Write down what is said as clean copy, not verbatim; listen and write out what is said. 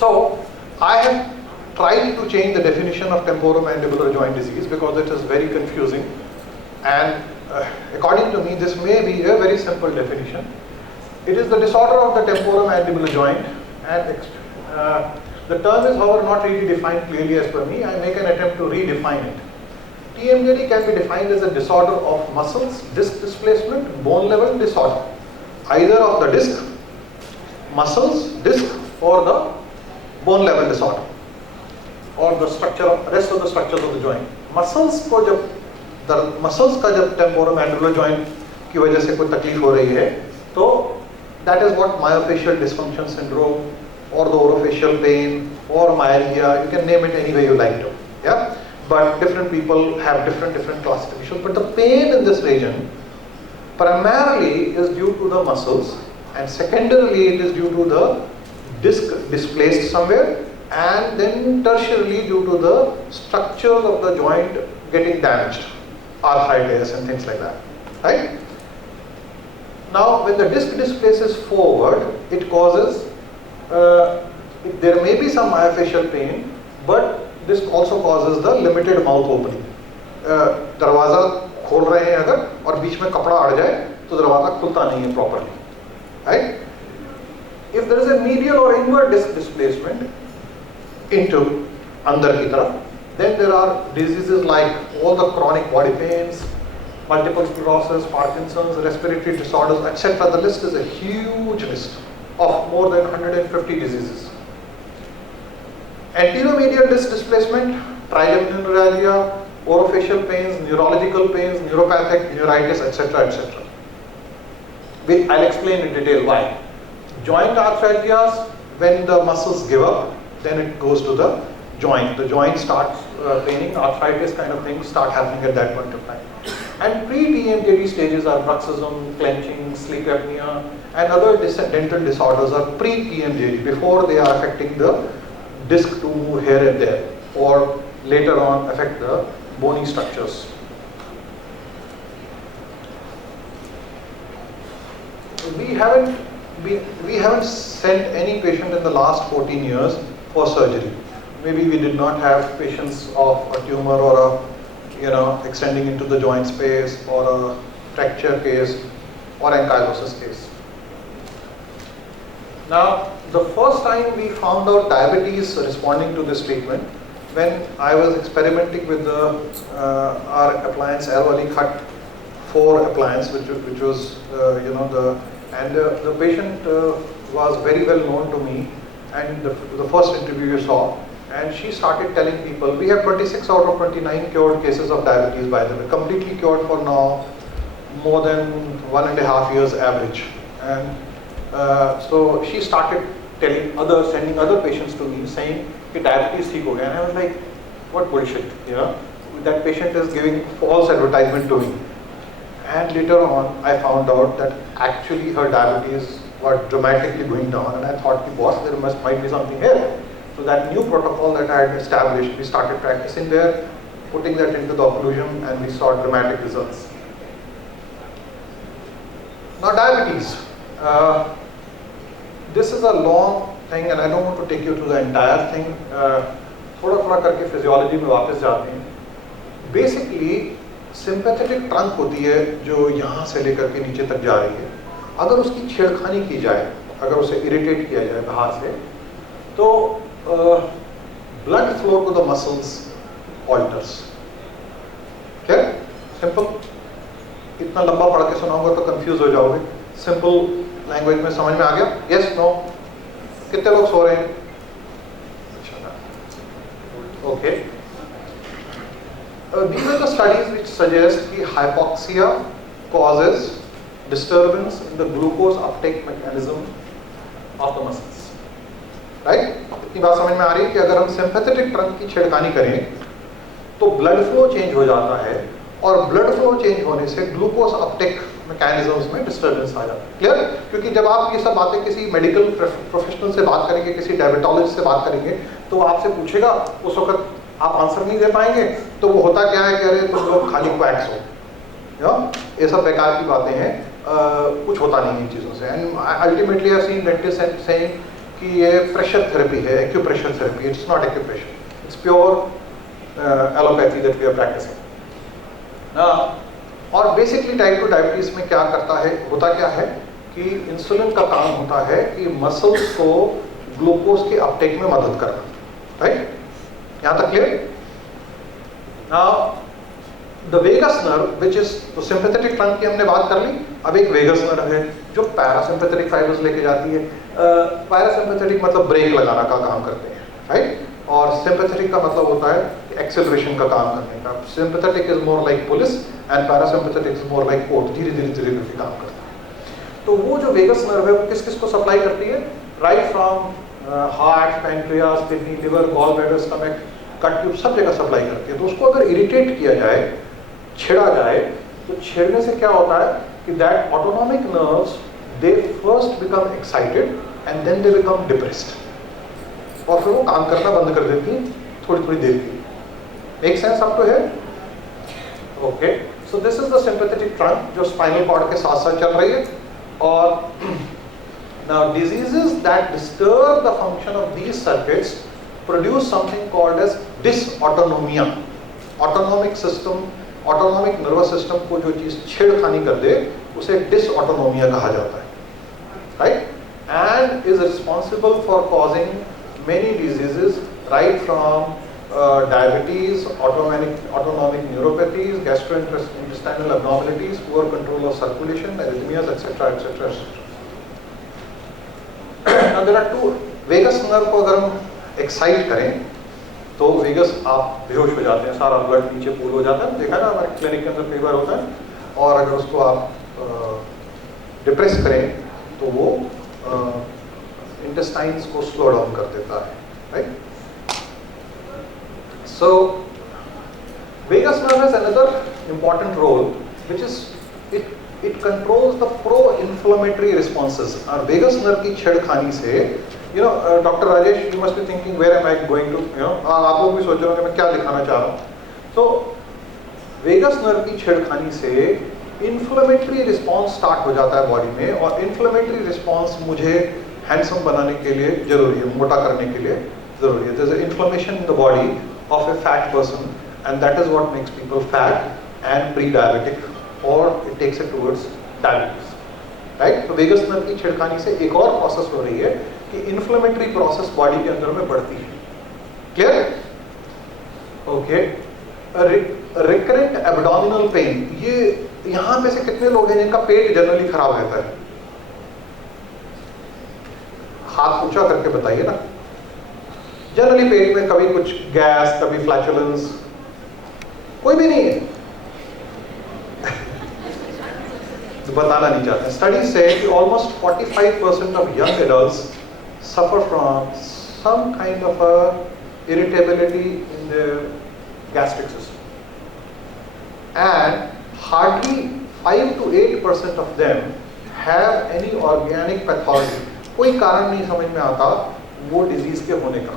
So I have tried to change the definition of temporomandibular joint disease because it is very confusing, and according to me this may be a very simple definition. It is the disorder of the temporomandibular joint, and the term is however not really defined clearly as per me. I make an attempt to redefine it. TMJD can be defined as a disorder of muscles, disc displacement, bone level disorder, either of the disc, muscles, disc, or the bone level disorder, or the structure, rest of the structures of the joint. Muscles को जब muscles का जब temporomandibular joint की वजह से कोई तकलीफ हो रही है, तो that is what myofascial dysfunction syndrome, or the orofacial pain, or myalgia, you can name it any way you like to. Yeah, but different people have different classifications. But the pain in this region primarily is due to the muscles, and secondarily it is due to the disc displaced somewhere, and then tertiarily due to the structures of the joint getting damaged, arthritis and things like that, right? Now when the disc displaces forward, it causes, there may be some myofascial pain, but this also causes the limited mouth opening. दरवाजा खोल रहे हैं अगर और बीच में कपड़ा अड़ जाए तो दरवाजा खुलता नहीं है properly, right? If there is a medial or inward disc displacement into अंदर की तरफ, then there are diseases like all the chronic body pains, multiple sclerosis, Parkinson's, respiratory disorders, etc. The list is a huge list of more than 150 diseases. Anteromedial disc displacement, trigeminal neuralgia, orofacial pains, neurological pains, neuropathic, neuritis, etc. etc. I'll explain in detail why. Joint arthralgias, when the muscles give up, then it goes to the joint. The joint starts paining, arthritis kind of things start happening at that point of time. And pre-TMJD stages are bruxism, clenching, sleep apnea, and other dental disorders are pre-TMJD, before they are affecting the disc to move here and there, or later on affect the bony structures. We haven't sent any patient in the last 14 years for surgery. Maybe we did not have patients of a tumor or a extending into the joint space, or a fracture case, or ankylosis case. Now, the first time we found out diabetes responding to this treatment, when I was experimenting with our appliance, Al-Wali Khat 4 appliance, which was the patient was very well known to me, and the first interview you saw, and she started telling people, we have 26 out of 29 cured cases of diabetes, by the way, completely cured for now more than 1.5 years average. And so she started sending other patients to me saying that diabetes theek ho gaya. And I was like, what bullshit, that patient is giving false advertisement to me. And later on I found out that actually her diabetes was dramatically going down, and I thought, boss, there might be something here. So that new protocol that I had established, we started practicing there, putting that into the occlusion, and we saw dramatic results. Now diabetes. This is a long thing, and I don't want to take you through the entire thing. थोड़ा करके physiology में वापस जाते हैं. Basically, sympathetic trunk होती है जो यहाँ से लेकर के नीचे तक जा रही है. अगर उसकी छेड़खानी की जाए, अगर उसे irritate किया जाए बाहर से, तो blood flow to the muscles alters. Okay? Simple. इतना लंबा पढ़ के सुनाऊंगा तो कंफ्यूज हो जाओगे. सिंपल लैंग्वेज में समझ में आ गया? Yes, no? कितने लोग सो रहे हैं? Okay. These are the studies which suggest that hypoxia causes disturbance in the glucose uptake mechanism of the muscles. Right? इतनी बात समझ में आ रही है कि अगर हम सिंपैथेटिक ट्रंक की छेड़खानी करें तो ब्लड फ्लो चेंज हो जाता है, और ब्लड फ्लो चेंज होने से ग्लूकोज अपटेक मैकेनिज्म्स में डिस्टर्बेंस आ जाता है. क्लियर? क्योंकि जब आप ये सब बातें किसी मेडिकल प्रोफेशनल से बात करेंगे, किसी डायबिटोलॉजिस्ट से बात करेंगे, तो वो आपसे पूछेगा, उस वक्त आप आंसर नहीं दे पाएंगे, तो वो होता क्या है, कह रहे तुम लोग खाली क्वैक्स हो, ये सब बेकार की बातें हैं, कुछ होता नहीं इन चीज़ों से. And ultimately I have seen dentist saying कि ये प्रेशर थेरेपी है, acupressure therapy, it's not acupressure, it's pure allopathy that we are practising. और बेसिकली टाइप 2 डायबिटीज में क्या करता है, होता क्या है कि इंसुलिन का काम होता है कि मसल्स को ग्लूकोज के अपटेक में मदद करना, राइट? यहाँ तक clear? Now the vagus nerve which is, तो सिंपैथेटिक ट्रंक की हमने बात कर ली, अब एक वेगस नर्व है जो पैरासिम्पैथेटिक फाइबर्स लेके जाती है। पैरासिम्पैथेटिक मतलब ब्रेक लगाना का काम करते हैं, राइट? और सिंपैथेटिक का मतलब होता है एक्सेलरेशन का काम करने का। Sympathetic is more like police and parasympathetic is more like court, धीरे धीरे धीरे करके काम करता है। तो वो जो वेगस नर्व है वो किस किस को सप्लाई करती है? Right from heart, pancreas, kidney, liver, gall bladder, stomach, gut tube, सब जगह सप्लाई करती है। तो उसको अगर इरिटेट किया जाए, छेड़ा जाए, तो छेड़ने से क्या होता है कि that autonomic nerves they first become excited and then they become depressed, और फिर वो काम करना बंद कर देती हैं थोड़ी थोड़ी देर के लिए। Make sense up to here? Okay, so this is the sympathetic trunk जो स्पाइनल कॉर्ड के साथ साथ चल रही है। और now diseases that disturb the function of these circuits produce something called as dysautonomia. Autonomic system, autonomic nervous system को जो चीज छेड़खानी कर दे उसे dysautonomia कहा जाता है, right? And is responsible for causing many diseases right from diabetes, autonomic neuropathies, gastrointestinal abnormalities, poor control of circulation, arrhythmias, etc., etc., etc. Now there are two. Vagus nerve को अगर हम एक्साइट करें तो vagus आप बेहोश हो जाते हैं, सारा ब्लड नीचे पूल हो जाता है, देखा ना हमारे क्लिनिक के अंदर कई बार होता है। और अगर उसको आप डिप्रेस करें तो वो इंटेस्टाइन्स को स्लो डाउन कर देता है, right? So vagus nerve has another important role which is it controls the pro-inflammatory responses. और वेगस नर्व की छेड़खानी से, you know, doctor Rajesh, you must be thinking where am I going to, you know, आप लोग भी सोच रहे होंगे मैं क्या दिखाना चाह रहा हूँ। तो वेगस नर्व की छेड़खानी से इन्फ्लेमेटरी रिस्पॉन्स स्टार्ट हो जाता है बॉडी में, और इन्फ्लेमेटरी रिस्पॉन्स मुझे हैंडसम बनाने के लिए जरूरी है, मोटा करने के लिए जरूरी है। There's an inflammation in the body of a fat person and that is what makes people fat and pre-diabetic, or it takes it towards diabetes, right? तो वेगस नर्व की छेड़खानी से एक और प्रोसेस हो रही है कि इन्फ्लेमेटरी प्रोसेस बॉडी के अंदर में बढ़ती है। Clear? Okay. Recurrent abdominal pain, ये यहाँ पे से कितने लोग हैं जिनका पेट जनरली खराब रहता है? हाथ ऊंचा करके बताइए ना। जनरली पेट में कभी कुछ गैस, कभी फ्लैचुलेंस, कोई भी नहीं है? बताना नहीं चाहते। स्टडीज से कि almost 45% of young adults suffer from some kind of a irritability in the gastric system and hardly 5 to 8% of them have any organic pathology. कोई कारण नहीं समझ में आता वो डिजीज के होने का।